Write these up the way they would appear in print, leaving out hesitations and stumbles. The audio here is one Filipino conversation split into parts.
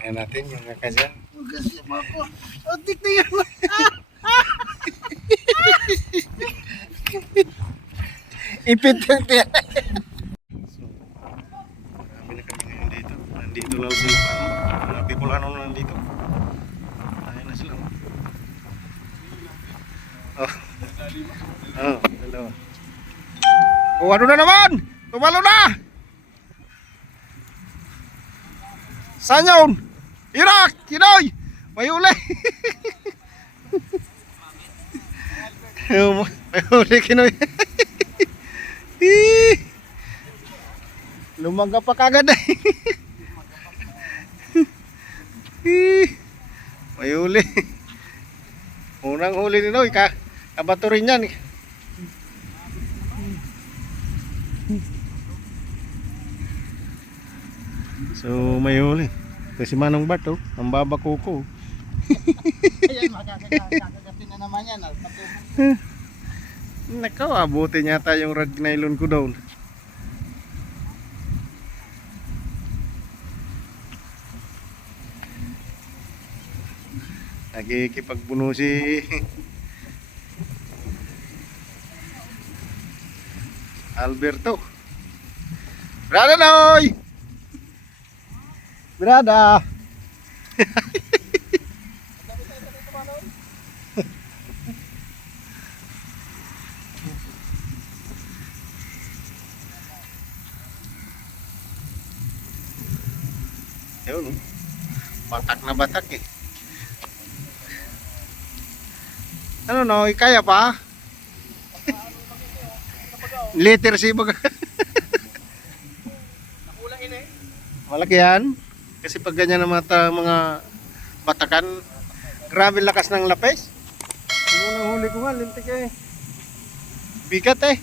Tingnan natin yung kakasya. Magkasya mo ako. Adik na yan. Ipit yan. So, marami na kami ngayon dito. Nandito lang sila. Mga Bicolano na nandito. Ayan na sila. Oh. Oh, dalawa. Oh, ano na naman? Tumalo na! Saan yun? Irak! Kinoy! May uli! May uli, Kinoy! Lumangga pa kagad eh! May uli! Unang huli ni Noy, kabato rin yan eh. So may huli. Kasi Manong Bart oh, ang babakuko. Ayan, makakagatin na naman yan. Nakaw, abutin yata yung rod nylon ko doon. Nagkikipagbuno si Alberto. Brada Noy! Brada! Ayun, batak na batak eh. Ano Noy, kaya pa? Liter C baga. Nakulangin eh. Malaki yan. Kasi pag ganyan ang mga batakan, grabe lakas ng lapis. Yung nahuli ko nga, lintik eh. Bigat eh.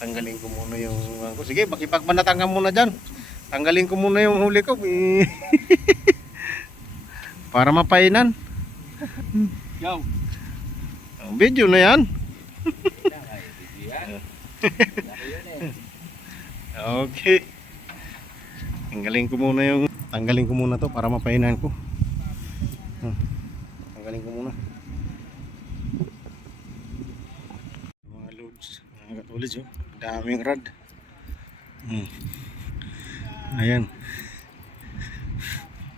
Tanggalin ko muna yung sige, makipagbanatan ka muna dyan. Tanggalin ko muna yung huli ko. Para mapainan. Yo. Video na yan. Okay. Tanggalin ko muna to para mapainan ko. Tanggalin ko muna. Mga loads, mga katulids oh. Daming rad. Ayan.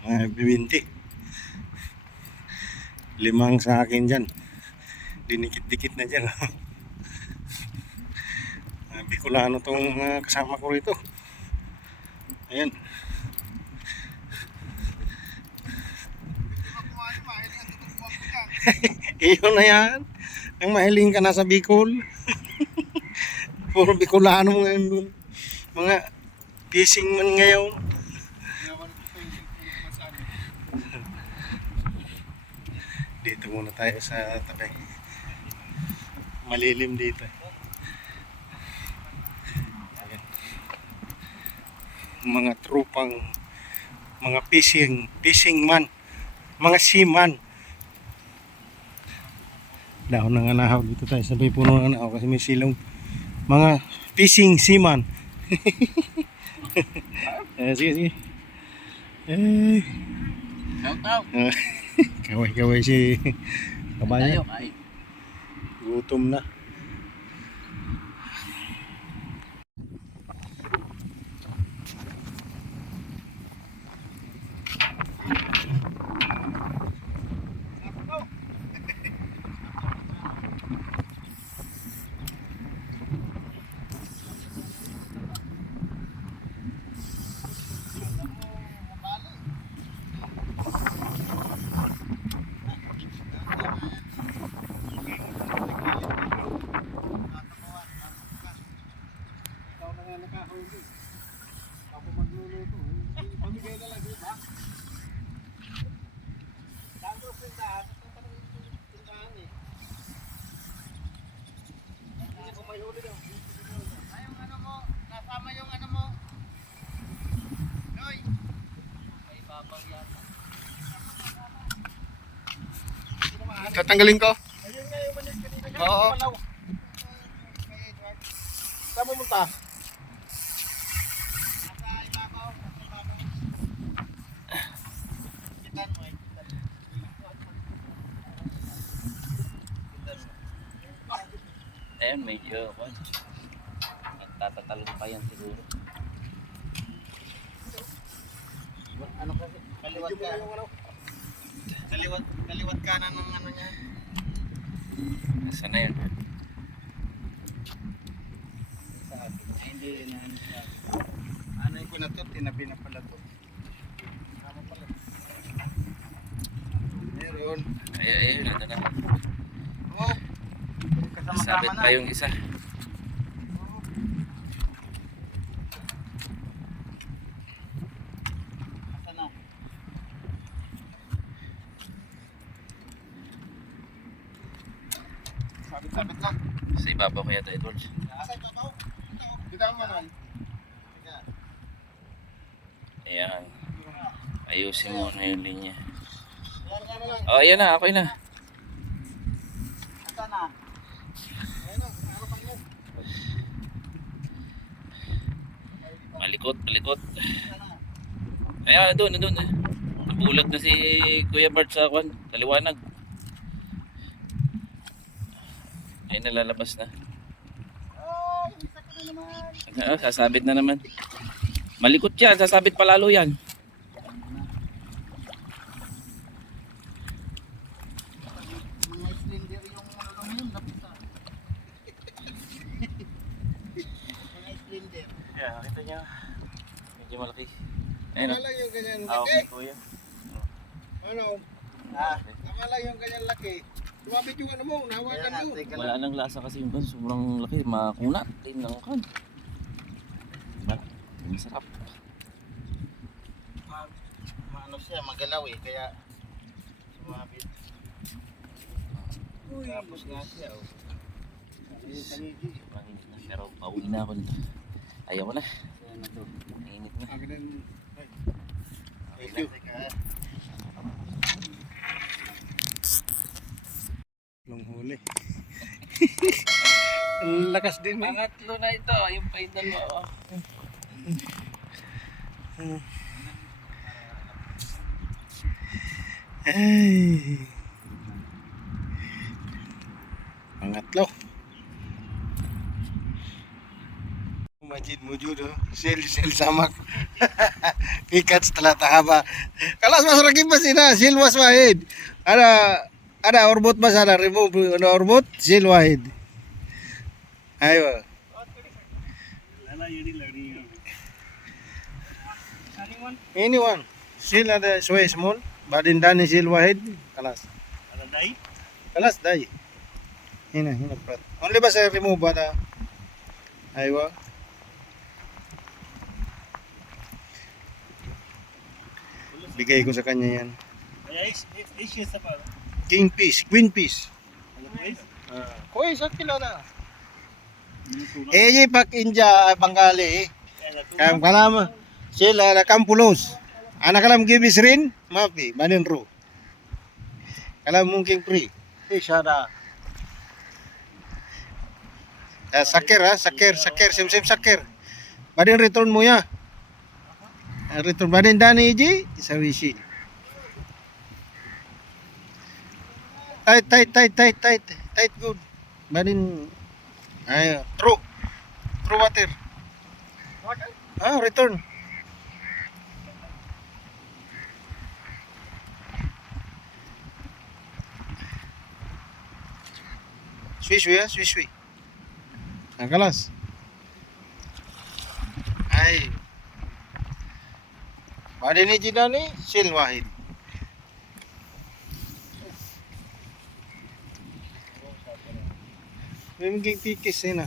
Mga 20. 5 sa akin dyan. Dinikit-dikit na dyan. Bicolano tong kasama ko rito. Ayan. Iyon na yan. Ang mahiling ka na sa Bicol. Puro Bicolano ngayon. Mga fishing man ngayon. Dito muna tayo sa tabi. Malilim dito. Mga tropang mga fishing man, mga seaman. Daon na nga nahaw dito tayo sa may puno ng nahaw kasi may silong mga fishing seaman. Sige. Shout out. Kaway si kabayan. Gutom na. Ako magluluto. Pamigay na lang, di ba? Dito sa tindahan, ito pa rin yung tindahan eh. Hindi ko may huli daw. Ay, yung ano mo, kasama yung ano mo. Noy! May babang yata. Tatanggalin ko? Ayun nga yung manig kanina. Oo. Saan mo munta? medyo nagtatatalon pa yan siguro. Ano kasi? Kaliwat ka. Kaliwat kanan ng ano niya. Nasaan na yun? Hindi na ano siya. Ano yung ko na to? Tinabi na pala to. Tama pala. Meron. Ayun, nandun na. Oh. Sabit Kasama-sama pa na. yung isa. Asa na? Sabit-sabit lang. Sa ibabaw kaya tayo, Edwards. Asa ito ba? Dito mo naman. Ayan. Ayusin mo na yung linya. Yan na lang. Oh, ayan na. Okay na. Asa na? Ayun na. Ano pa yun? Malikot, malikot. Asa na? Ayan, doon. Nabulag na si Kuya Bart sa kwan. Sa liwanag. Ayun, nalalabas na. Oh, isa ka na naman. Ah, sasabit na naman. Malikot yan. Sasabit palalo yan. Mga slender yung ano lang yun. Lapit sa. Mga slender. Yeah, nakita niya. Medyo malaki. Ayun. Tama lang yung ganyan Ah, laki. okay, Kuya. Ano? Ah, Tama lang yung ganyan laki. Tumabit yung ano mo, nahawakan mo. teka Wala nang lasa kasi yung kan. Sobrang laki. Makunat. Tingnan ng kan. Diba? Masarap. Maano siya, magalaw eh, kaya sumabit. Tapos nga siya, oh. Tanigi. Sobrang init na. Pero pauwi na ako nito. Ayaw ko na. Ayan na to. Init na. Ang ganun. Ay, Thank you. you. long huli. Ang lakas din eh. Pangatlo na ito. Yung paidan mo. Oh. Ay. Pangatlo. Majid mujud sel samak. Ikat setelah tahaba. Kalau mas rakib mas ina sil was wahid. Ada orbot mas ada remove ada orbot sil wahid. Ayo. Ini one. Sil ada sway small. Badin dani sil wahid. Kalas. Kalas dai. Hina prat. Only ba sa remove ada. Ayo. Bigay ko sa kanya yan. King piece, queen piece. Koy sa kilo na. Eh, pak inja Bengali. Kam kalam sila na kampulos. Anak kalam gibis rin, mapi, manin ro. Kalam mungkin free. Syada. Sakir ha, sakir, sim sakir. Badin return mo ya. Return badin dani ji, isa wishi. Tight good. Badin ayo, true water. Ah, return. Swish ya, swish. Ang kalas. Ay. Badin ni jidani sil wahid. May maging pikis eh na.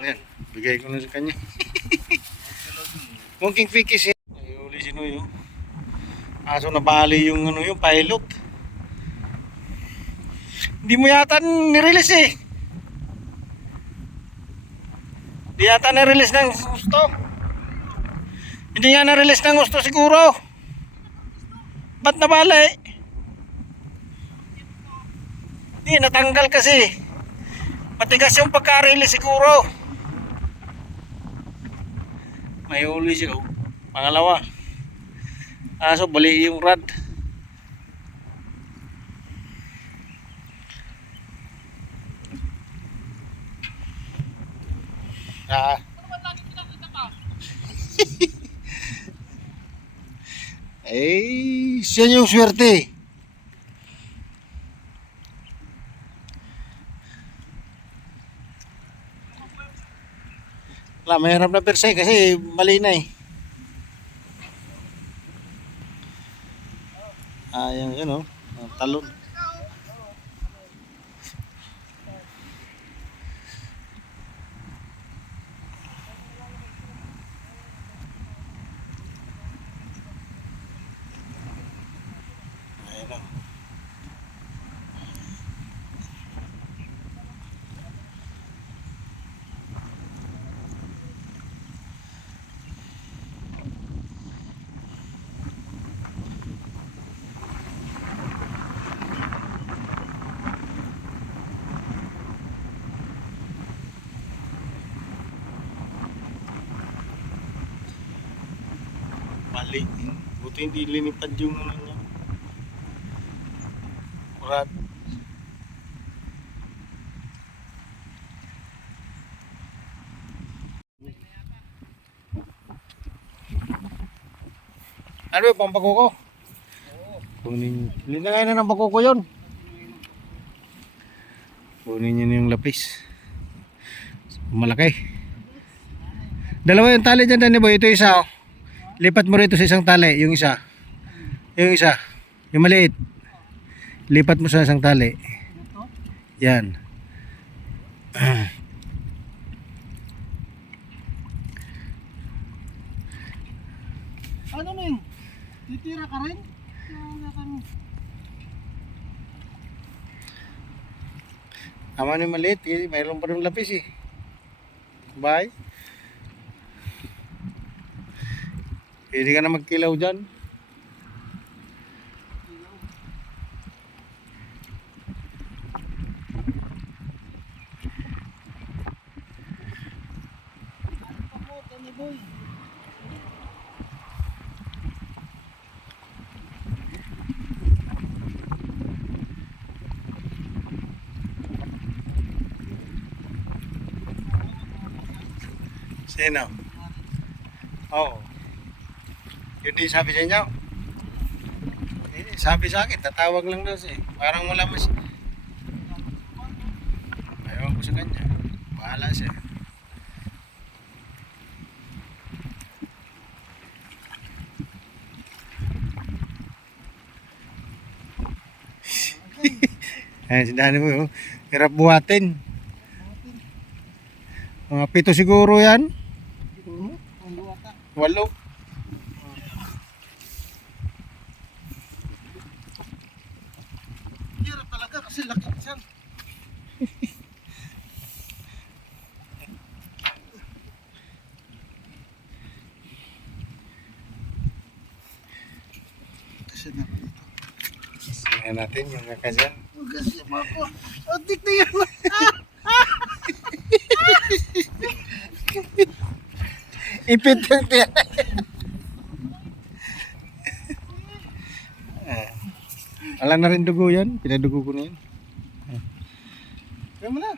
Ayan, bigay ko na sa kanya. Maging pikis eh. Ay, uli sino yun. Aso nabali yung ano yung pilot. Hindi mo yata nirelease eh. Hindi yata nirelease ng gusto. Hindi nga na-release ng gusto siguro. Ba't nabali? Hindi, natanggal kasi. Matigas yung pagka-release siguro. May huli siya. Pangalawa. So bali yung rod. Ah. Siya yung swerte. Wala, mahirap na persay kasi mali na eh. Yan o. Talon. Ayan o. Mali. Buti hindi linipad yung ano niya. Rod. Ano yung pampakuko? Kunin. Linagay na ng pakuko yun. Kunin nyo na yung lapis. Malaki. Dalawa yung tali dyan, Danny Boy. Ito isa oh. Lipat mo rito sa isang tali. Yung isa. Yung isa. Yung maliit. Lipat mo sa isang tali. Yan. Ano na yun? Titira ka rin? Ama ni maliit. Mayroon pa rin lapis eh. Bye. Pwede ka na magkilaw dyan. Sino? Oo. Yun din sabi sa inyo. Sabi sa akin, tatawag lang daw siya. Parang wala mas... Ayaw ko sa kanya. Bahala siya. Ayan, sindahan mo yun. Hirap buhatin. Mga 7 siguro yan. 8. Hirap talaga kasi laki siya. Kasi na ito. Tingnan natin yung kakasyan. Kasi mako. Adik na yan. Ipit yung tiyan. Wala na rin dugo yan. Pinadugo ko na yan. Kaya mo na.